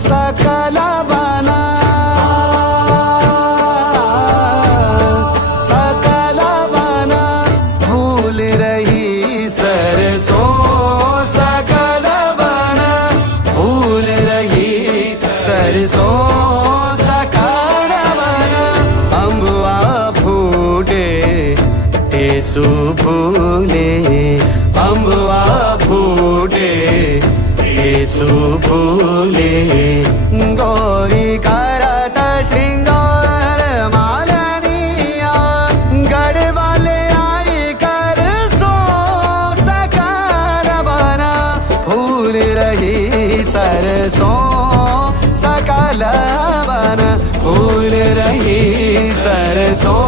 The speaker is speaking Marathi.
सकल बना सकल बना भूल रही सरसों सकल बना भूल रही सरसों सकल बना अम्बुआ फूटे टेसु फूले अम्बुआ फूटे टेसु फूले गौरी करत श्रृंगार मालनिया गढ़वाले आई कर सो सकल बना फूल रही सरसों सकल बना फूल रही सरसों